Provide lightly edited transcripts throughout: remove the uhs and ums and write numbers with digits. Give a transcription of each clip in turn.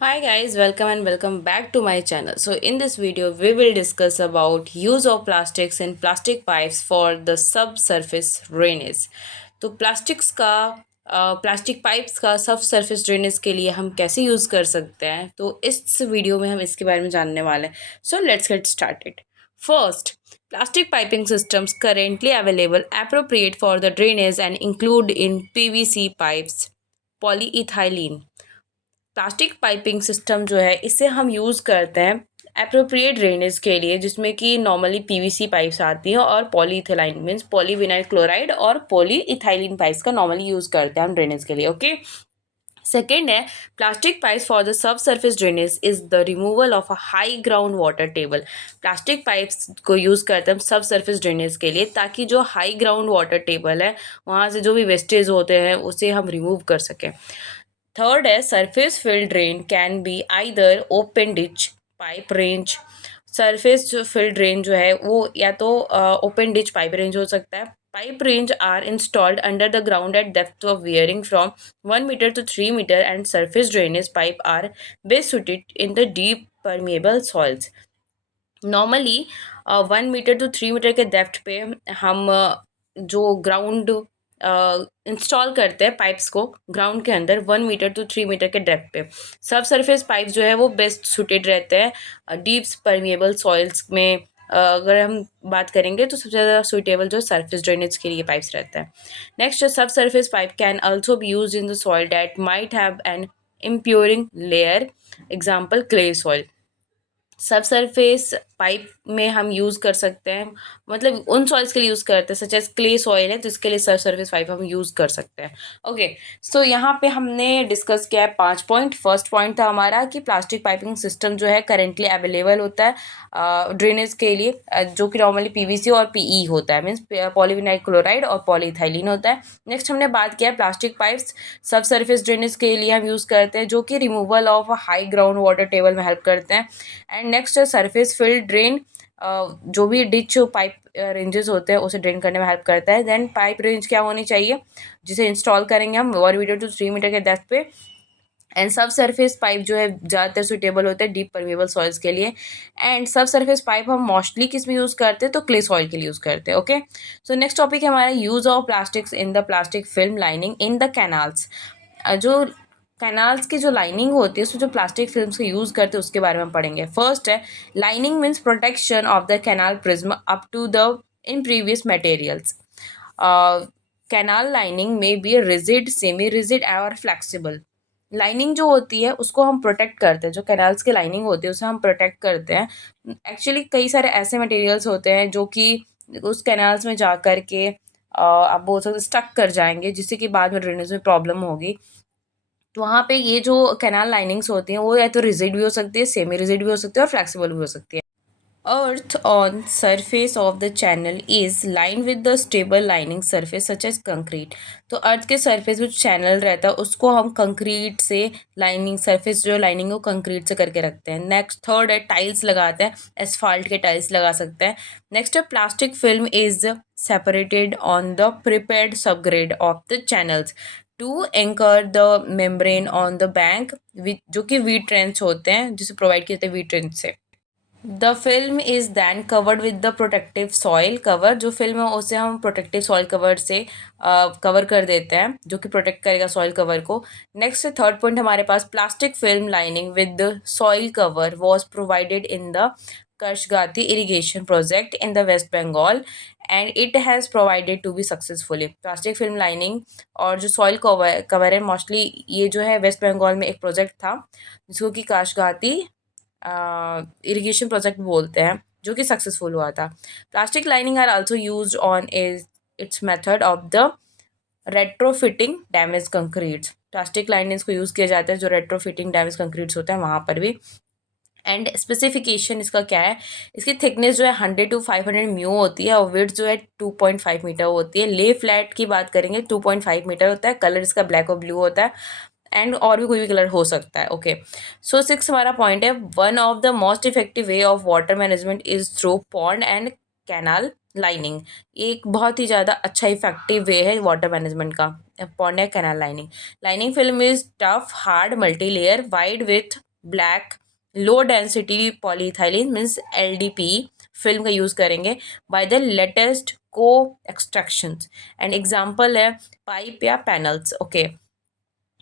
Hi guys, welcome and welcome back to my channel. So in this video we will discuss about use of plastics in plastic pipes for the subsurface drainage. तो plastic pipes का सब surface drainage के लिए हम कैसे use कर सकते हैं, तो इस वीडियो में हम इसके बारे में जानने वाले हैं. So let's get started. First, plastic piping systems currently available appropriate for the drainage and include in PVC pipes, polyethylene. Plastic piping system जो है इसे हम यूज़ करते हैं अप्रोप्रिएट ड्रेनेज के लिए, जिसमें कि नॉर्मली पीवीसी पाइप्स आती हैं और पॉलीइथाइलिन मीन्स पॉलीविनाइल क्लोराइड और पॉलीइथाइलिन पाइप्स का नॉर्मली यूज़ करते हैं हम ड्रेनेज के लिए. ओके. सेकेंड है plastic pipes for the sub surface drainage is the removal of a high ground water table. Plastic pipes को यूज़ करते हैं हम सब सर्फेस ड्रेनेज के लिए, ताकि जो हाई ग्राउंड वाटर टेबल है वहाँ से जो भी वेस्टेज होते हैं उसे हम रिमूव कर सकें. थर्ड है surface fill drain can be either open ditch pipe range. Surface fill drain जो है वो या तो ओपन डिच पाइप रेंज हो सकता है. Pipe range are installed under the ground at depth of varying from 1 metre to 3 metre and surface drainage pipe are best suited in the deep permeable soils. Normally 1 metre to 3 metre के depth पे हम जो ground install करते हैं pipes को ground के अंदर 1 metre to 3 metre के डेप्थ पे. सब सरफेस पाइप जो है वो बेस्ट सुटेड रहते हैं डीप परमिएबल सॉइल्स में. अगर हम बात करेंगे तो सबसे ज़्यादा सुटेबल जो सरफेस ड्रेनेज के लिए पाइप्स रहता है. Next, sub surface pipe can also be use in the soil that might have an impervious layer, example clay soil. Sub surface pipe में हम यूज़ कर सकते हैं, मतलब उन सॉइल्स के लिए यूज़ करते हैं सच एज क्ले सॉइल है, तो इसके लिए सब सरफेस पाइप हम यूज़ कर सकते हैं. ओके. सो यहाँ पे हमने डिस्कस किया है 5 पॉइंट. फर्स्ट पॉइंट था हमारा कि प्लास्टिक पाइपिंग सिस्टम जो है करेंटली अवेलेबल होता है ड्रेनेज के लिए, जो कि नॉर्मली पीवीसी और पीई होता है, मीन्स पॉलीविनाइल क्लोराइड और पॉलीइथाइलिन होता है. नेक्स्ट हमने बात किया प्लास्टिक पाइप्स सब सरफेस ड्रेनेज के लिए हम यूज़ करते हैं, जो कि removal of high ground water table में हेल्प करते हैं. एंड नेक्स्ट है सरफेस फिल्ड ड्रेन, जो भी डिच पाइप रेंजेस होते हैं उसे ड्रेन करने में हेल्प करता है. देन पाइप रेंज क्या होनी चाहिए, जिसे इंस्टॉल करेंगे हम 1 मीटर to 3 मीटर के डेप्थ पे. एंड सब सरफेस पाइप जो है ज़्यादातर सुटेबल होते हैं डीप परमेबल सॉइल्स के लिए. एंड सब सरफेस पाइप हम मोस्टली किस में यूज़ करते हैं, तो क्ले सॉइल के लिए यूज़ करते हैं. ओके. सो नेक्स्ट टॉपिक है हमारा use of plastics in the plastic film lining in the canals. जो कैनाल्स की जो लाइनिंग होती है उसमें जो प्लास्टिक फिल्म्स का यूज़ करते हैं उसके बारे में हम पढ़ेंगे. फर्स्ट है lining means protection of the canal prism up to the impervious materials. Canal lining में बी रिजिड, सेमी रिजिड और फ्लेक्सिबल. लाइनिंग जो होती है उसको हम प्रोटेक्ट करते हैं, जो कैनाल्स की लाइनिंग होती है उसे हम प्रोटेक्ट करते हैं. एक्चुअली कई सारे ऐसे मटेरियल्स होते हैं जो कि उस कैनाल्स में जा कर के आप बोल सकते स्टक कर जाएंगे, जिससे कि बाद में ड्रेनेज में प्रॉब्लम होगी. तो वहाँ पे ये जो कैनाल लाइनिंग्स होती हैं वो या तो रिजिड भी हो सकती है, सेमी रिजिड भी हो सकती है और फ्लेक्सिबल भी हो सकती है. Earth on surface of the channel is lined with the stable lining surface such as concrete. तो अर्थ के सरफेस में चैनल रहता है उसको हम कंक्रीट से लाइनिंग सरफेस जो लाइनिंग है वो कंक्रीट से करके रखते हैं. नेक्स्ट थर्ड है टाइल्स लगाते हैं, एसफाल्ट के टाइल्स लगा सकते हैं. नेक्स्ट है plastic film is separated on the prepared subgrade of the channels to anchor the membrane on the bank, जो कि वीट ट्रेंच होते हैं, जिसे प्रोवाइड किए जाते हैं वीट ट्रेंच से. The film is then covered with the protective soil cover. जो फिल्म है उसे हम प्रोटेक्टिव सॉइल कवर से कवर कर देते हैं, जो कि प्रोटेक्ट करेगा सॉइल कवर को. नेक्स्ट थर्ड पॉइंट हमारे पास plastic film lining with soil cover was provided in the कर्शगाती irrigation project in the West Bengal and it has provided to be successfully. Plastic film lining और जो सॉइल कवर है mostly ये जो है वेस्ट बंगाल में एक प्रोजेक्ट था जिसको कि काशगाती इरिगेशन प्रोजेक्ट बोलते हैं, जो कि सक्सेसफुल हुआ था. Plastic lining are also used on its method of the retrofitting damage concretes. Plastic linings को यूज़ किया जाता है जो रेट्रोफिटिंग डैमेज कंक्रीट्स होते हैं वहाँ पर भी. एंड स्पेसिफिकेशन इसका क्या है, इसकी थिकनेस जो है 100 to 500 म्यू होती है और विड्थ जो है 2.5 मीटर होती है. ले फ्लैट की बात करेंगे 2.5 मीटर होता है. कलर इसका ब्लैक और ब्लू होता है एंड और भी कोई भी कलर हो सकता है. ओके. सो 6 हमारा पॉइंट है one of the most effective way of water management is through pond and canal lining. एक बहुत ही ज़्यादा अच्छा इफेक्टिव वे है वाटर मैनेजमेंट का, पॉन्ड या canal lining. Lining film is tough hard multi layer wide with black low density polyethylene means LDP film का use करेंगे by the latest को एक्सट्रैक्शंस एंड एग्जांपल है पाइप या panels. Okay,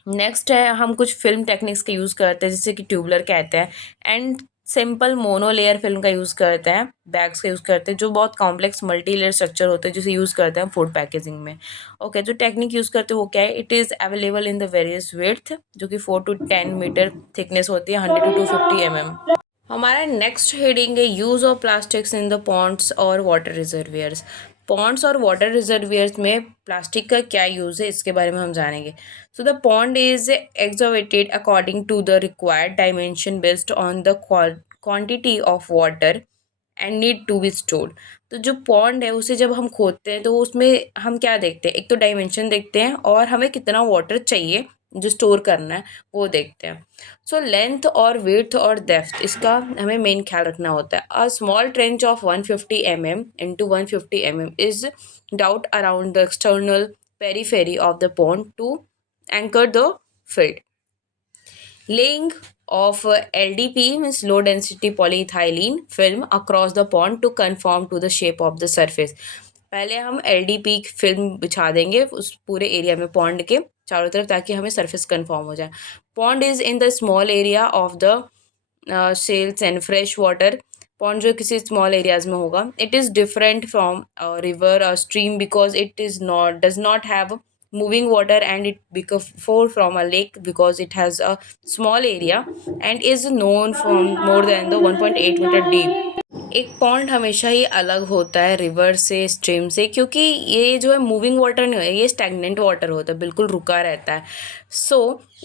next है हम कुछ फिल्म टेक्निक्स का use करते हैं जैसे कि ट्यूबलर कहते हैं एंड सिंपल मोनोलेयर फिल्म का यूज़ करते हैं, बैग्स का यूज़ करते हैं जो बहुत कॉम्प्लेक्स मल्टी लेयर स्ट्रक्चर होते हैं जिसे यूज़ करते हैं फूड पैकेजिंग में। ओके, जो टेक्निक यूज़ करते हैं वो क्या है, it is available in the various width जो कि 4 to 10 मीटर थिकनेस होती है, 100 to 250 mm। हमारा नेक्स्ट हेडिंग है use of plastics in the ponds और वाटर रिजर्वियर्स। पॉन्ड्स और वाटर रिजर्वियर्स में प्लास्टिक का क्या यूज़ है इसके बारे में हम जानेंगे। So the pond is excavated according to the required dimension based on the quantity of water and need to be stored. तो जो पॉन्ड है उसे जब हम खोदते हैं तो उसमें हम क्या देखते हैं, एक तो डायमेंशन देखते हैं और हमें कितना वाटर चाहिए जो स्टोर करना है वो देखते हैं। सो लेंथ और विड्थ और डेप्थ इसका हमें मेन ख्याल रखना होता है। A small trench of 150 mm into 150 mm is doubt around the external periphery of the pond to anchor the field. Laying of LDP means low density polyethylene film across the pond to conform to the shape of the surface. पहले हम LDP film बिछा देंगे उस पूरे area में pond के चारों तरफ ताकि हमें सरफेस कंफर्म हो जाए। Pond is in the small area of the cells and fresh water. Pond जो किसी स्मॉल एरियाज में होगा, it is different from river और stream because it is not does not have moving water and it before from a lake because it has a small area and is known from more than the 1.8 meter deep। एक pond हमेशा ही अलग होता है river से, stream से, क्योंकि ये जो है मूविंग वाटर नहीं है, ये स्टैगनेंट वाटर होता है, बिल्कुल रुका रहता है।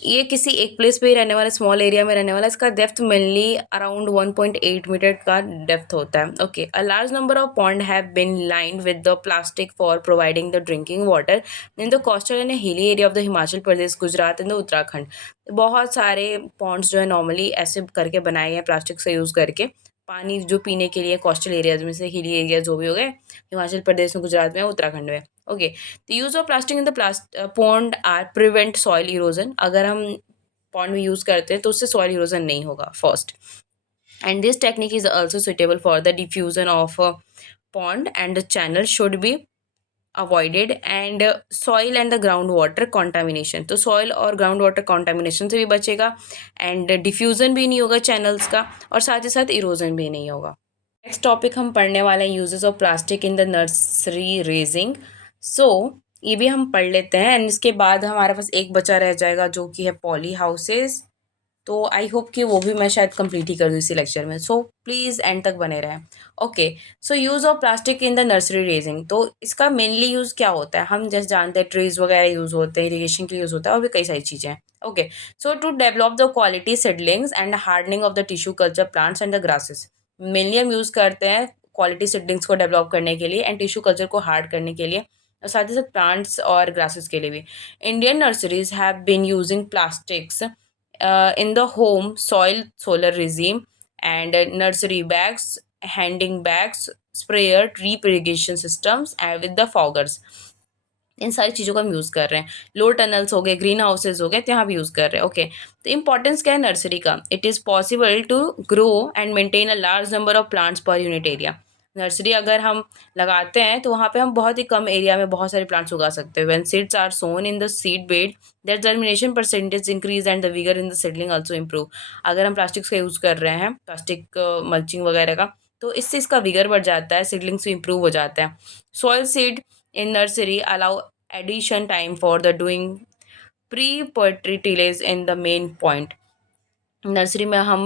ये किसी एक प्लेस पे ही रहने वाला, स्मॉल एरिया में रहने वाला, इसका डेप्थ मेनली अराउंड 1.8 मीटर का डेप्थ होता है। Okay, a large number of pond have been lined with the plastic for providing the drinking water in the coastal and hilly area of the Himachal Pradesh, Gujarat and the Uttarakhand. बहुत सारे Pond's जो है normally ऐसे करके बनाए हैं प्लास्टिक से यूज़ करके, पानी जो पीने के लिए कोस्टल एरियाज में से, हिली एरियाज जो भी हो गए हिमाचल प्रदेश में, गुजरात में, उत्तराखंड में। Okay, the use of plastic in the pond are prevent soil erosion. अगर हम पॉन्ड में यूज़ करते हैं तो उससे सॉइल इरोजन नहीं होगा first, and this technique is also suitable for the diffusion of pond and the channel should be avoided and soil and the ground water contamination. तो सॉइल और ग्राउंड वाटर कॉन्टामिनेशन से भी बचेगा and diffusion भी नहीं होगा channels का और साथ ही साथ इरोजन भी नहीं होगा। नेक्स्ट टॉपिक हम पढ़ने वाले हैं uses of plastic in the nursery raising. So ये भी हम पढ़ लेते हैं एंड इसके बाद हमारे पास एक बचा रह जाएगा जो कि है पॉली हाउसेस। तो आई होप कि वो भी मैं शायद कंप्लीट ही कर दूँ इसी लेक्चर में, सो प्लीज़ एंड तक बने रहें। Okay, so use of plastic in the nursery raising. तो इसका मेनली यूज़ क्या होता है, हम जैसे जानते हैं ट्रीज़ वगैरह यूज़ होते हैं, इरीगेशन के लिए यूज़ होता है और भी कई सारी चीज़ें हैं। Okay, so to develop the quality seedlings and hardening of the tissue culture plants and the grasses. Mainly हम यूज़ करते हैं क्वालिटी सीडलिंग्स को डेवलप करने के लिए एंड टिश्यू कल्चर को हार्ड करने के लिए और साथ ही साथ प्लांट्स और ग्रासेस के लिए भी। Indian nurseries have been using plastics in the home soil solar regime and nursery bags, handing bags, sprayer, drip irrigation systems and with the foggers। इन सारी चीज़ों का हम यूज़ कर रहे हैं। लो टनल्स हो गए, ग्रीन हाउसेज हो गए, तो यहाँ भी यूज़ कर रहे हैं। ओके, तो इंपॉर्टेंस क्या है नर्सरी का, it is possible to grow and maintain a large number of plants per unit area. Nursery अगर हम लगाते हैं तो वहाँ पे हम बहुत ही कम एरिया में बहुत सारे प्लांट्स उगा सकते हैं। When seeds are sown in the seed bed their germination percentage increase and the vigour in the seedling also improve. अगर हम प्लास्टिक्स का यूज़ कर रहे हैं, प्लास्टिक मल्चिंग वगैरह का, तो इससे इसका विगर बढ़ जाता है, सीडलिंग्स भी इम्प्रूव हो जाता है। Soil seed in nursery allow addition time for the doing pre-poetry tillage in the main point। Nursery में हम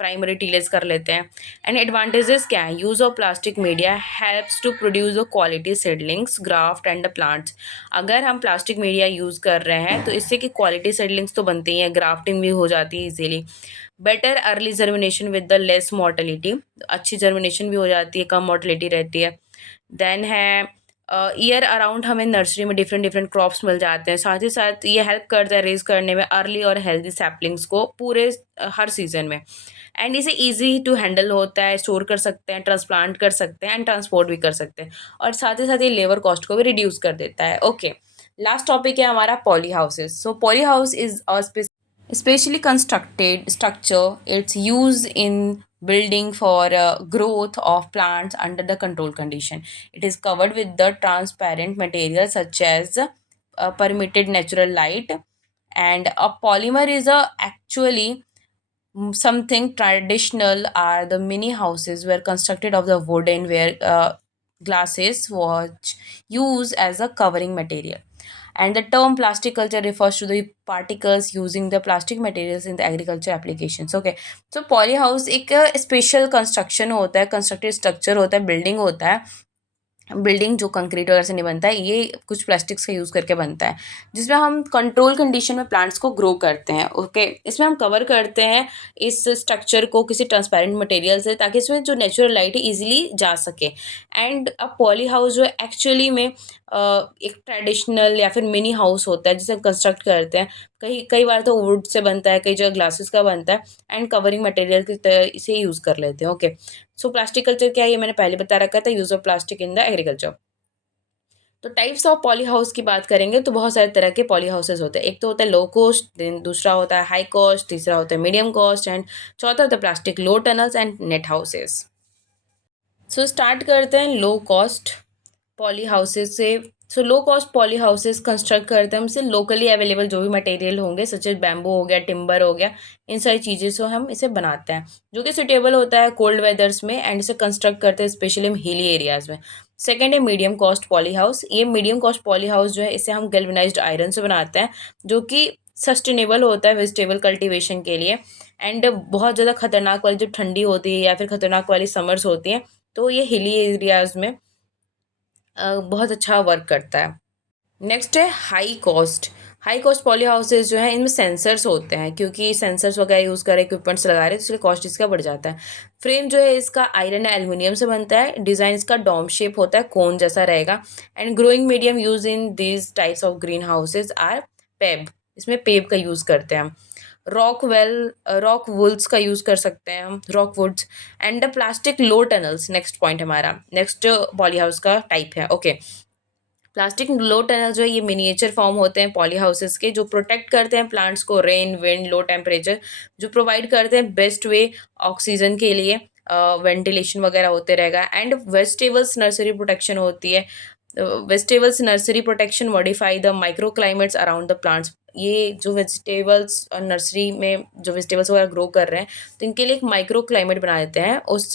प्राइमरी टीलेज कर लेते हैं एंड एडवांटेजेस क्या है, use of plastic media helps to produce the quality seedlings graft and the plants. अगर हम plastic media use कर रहे हैं तो इससे कि क्वालिटी सीडलिंग्स तो बनती ही हैं, ग्राफ्टिंग भी हो जाती है easily. Better early germination with the less mortality, अच्छी जर्मिनेशन भी हो जाती है, कम मॉर्टेलिटी रहती है। देन है ईयर अराउंड हमें नर्सरी में डिफरेंट डिफरेंट क्रॉप्स मिल जाते हैं, साथ ही साथ ये हेल्प करता है रेज करने में अर्ली और हेल्दी सैपलिंग्स को पूरे हर सीज़न में। एंड इसे इजी टू हैंडल होता है, स्टोर कर सकते हैं, ट्रांसप्लांट कर सकते हैं एंड ट्रांसपोर्ट भी कर सकते हैं और साथ ही साथ ये लेबर कॉस्ट को भी रिड्यूस कर देता है। ओके, लास्ट टॉपिक है हमारा poly houses. So poly house is Specially constructed structure, it's used in building for growth of plants under the control condition. It is covered with the transparent material such as permitted natural light, and a polymer is a actually something traditional are the mini houses were constructed of the wood and where glasses was used as a covering material. And the term plastic culture refers to the particles using the plastic materials in the agriculture applications. Okay, so poly house एक special construction होता है, constructed structure होता है, building होता है, building जो concrete वगैरह से नहीं बनता है, ये कुछ प्लास्टिक्स का यूज़ करके बनता है, जिसमें हम कंट्रोल कंडीशन में प्लांट्स को ग्रो करते हैं। ओके, इसमें हम कवर करते हैं इस स्ट्रक्चर को किसी ट्रांसपेरेंट मटेरियल से, ताकि इसमें जो नेचुरल लाइट है ईजिली जा सके। एंड अब पॉली हाउस जो है एक्चुअली में एक ट्रेडिशनल या फिर मिनी हाउस होता है जिसे हम कंस्ट्रक्ट करते हैं। कई कई बार तो वुड से बनता है, कई जगह ग्लासेस का बनता है, एंड कवरिंग मटेरियल की तरह इसे यूज़ कर लेते हैं। ओके, सो प्लास्टिक कल्चर क्या है ये मैंने पहले बता रखा था, use of plastic in the agriculture. तो टाइप्स ऑफ पॉली हाउस की बात करेंगे तो बहुत सारे तरह के पॉली हाउसेज होते हैं। एक तो होता है लो कॉस्ट, देन दूसरा होता है हाई कॉस्ट, तीसरा होता है मीडियम कॉस्ट, एंड चौथा होता है plastic low tunnels and net houses. So start करते हैं लो कॉस्ट पॉली हाउसेज से। So low cost poly houses construct करते हैं हम इसे लोकली अवेलेबल जो भी मटेरियल होंगे, सच एज बैम्बू हो गया, टिम्बर हो गया, इन सारी चीज़ें से हम इसे बनाते हैं, जो कि सुटेबल होता है कोल्ड वेदर्स में, एंड इसे कंस्ट्रक्ट करते हैं स्पेशली हिली एरियाज़ में। सेकेंड है मीडियम कॉस्ट पॉली हाउस। ये मीडियम कॉस्ट पॉली हाउस जो है इसे हम गैल्वेनाइज्ड आयरन से बनाते हैं, जो कि सस्टेनेबल होता है वेजिटेबल कल्टीवेशन के लिए। एंड बहुत ज़्यादा खतरनाक वाली जब ठंडी होती है या फिर खतरनाक वाली समर्स होती हैं, तो ये हिली एरियाज़ में बहुत अच्छा वर्क करता है। नेक्स्ट है high cost. High cost poly houses जो है इनमें सेंसर्स होते हैं, क्योंकि सेंसर्स वगैरह यूज़ कर रहे इक्विपमेंट्स लगा रहे हैं, तो इसलिए कॉस्ट इसका बढ़ जाता है। फ्रेम जो है इसका आयरन या एल्युमिनियम से बनता है। डिज़ाइन इसका डोम शेप होता है, कोन जैसा रहेगा। And growing medium use in these types of greenhouses are पेब। इसमें पेब का यूज़ करते हैं हम। रॉक वुल्स का यूज़ कर सकते हैं हम, rock woods. And the plastic low tunnels next point हमारा, नेक्स्ट पॉली हाउस का टाइप है। ओके, प्लास्टिक लो टनल जो है ये मिनिएचर फॉर्म होते हैं पॉली हाउसेस के, जो प्रोटेक्ट करते हैं प्लांट्स को रेन, विंड, लो टेम्परेचर, जो प्रोवाइड करते हैं बेस्ट वे ऑक्सीजन के लिए, वेंटिलेशन वगैरह होते रहेगा। एंड वेजिटेबल्स नर्सरी प्रोटेक्शन होती है। Vegetables nursery protection modify the micro climates around the plants. ये जो वेजिटेबल्स और नर्सरी में जो वेजिटेबल्स वगैरह ग्रो कर रहे हैं, तो इनके लिए एक माइक्रो क्लाइमेट बना देते हैं। उस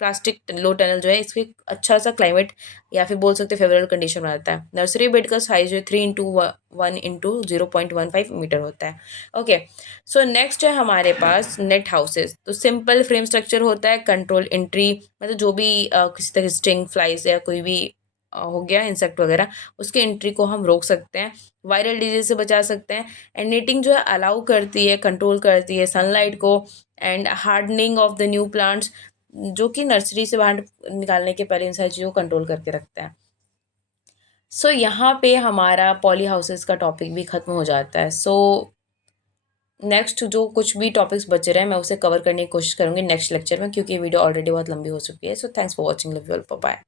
प्लास्टिक लो टनल जो है इसको एक अच्छा सा क्लाइमेट या फिर बोल सकते हैं फेवरेबल कंडीशन बनाता है। नर्सरी बेड का साइज जो है 3x1x0.15 मीटर होता है। ओके, सो नेक्स्ट है हमारे पास नेट हाउसेज। तो सिंपल फ्रेम स्ट्रक्चर होता है, कंट्रोल एंट्री, मतलब जो भी किसी तरह स्टिंग फ्लाइज या कोई भी हो गया इंसेक्ट वगैरह, उसके एंट्री को हम रोक सकते हैं, वायरल डिजीज से बचा सकते हैं। एंड नीटिंग जो है अलाउ करती है, कंट्रोल करती है सनलाइट को। And hardening of the new plants, जो कि नर्सरी से बाहर निकालने के पहले इन सारी चीज़ों को कंट्रोल करके रखता है। सो यहाँ पे हमारा पॉली हाउसेस का टॉपिक भी ख़त्म हो जाता है। सो नेक्स्ट जो कुछ भी टॉपिक्स बचे रहे हैं मैं उसे कवर करने की कोशिश करूँगी नेक्स्ट लेक्चर में, क्योंकि ये वीडियो ऑलरेडी बहुत लंबी हो चुकी है। सो thanks for watching, love you all, bye.